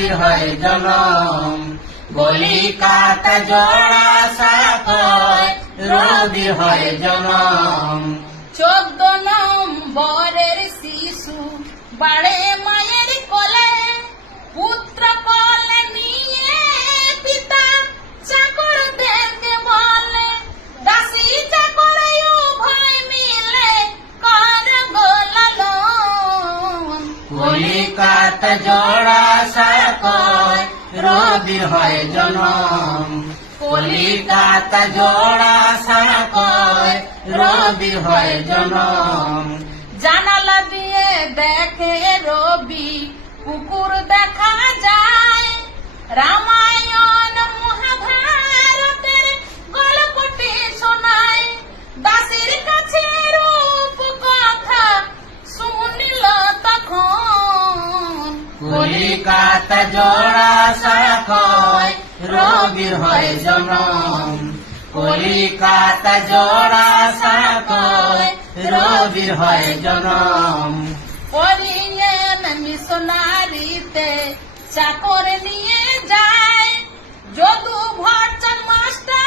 রবির হয় জনম। কলিকাতা জোড়া সাকয় রবির হয় জনম। 14 নম্বরের শিশু বাড়ে মায়ের কোলে, পুত্র কোলে নিয়ে পিতা চাকরদেরকে বলে, দাসী চাকর উভয় মিলে কর গো লালন। কলিকাতা জোড়া সাকয় রবির হয় জনম। কলিকাতা জোড়া সাকয় রবির হয় জনম। জানালা দিয়ে দেখে রবি, পুকুর দেখা যায়, রামায়ণ মহাভারতের গল্পটি শোনায়। দাসীর কাছে রূপ কথা শুনিল তখন, কলিকাতা জোড়া সাকয় রবির হয় জনম। কলিকাতা জোড়া সাকয় রবির হয় জনম। ওরিয়েন মিশনারিতে চাকর নিয়ে যায়, যদু ভট্টাচার্য মাস্টার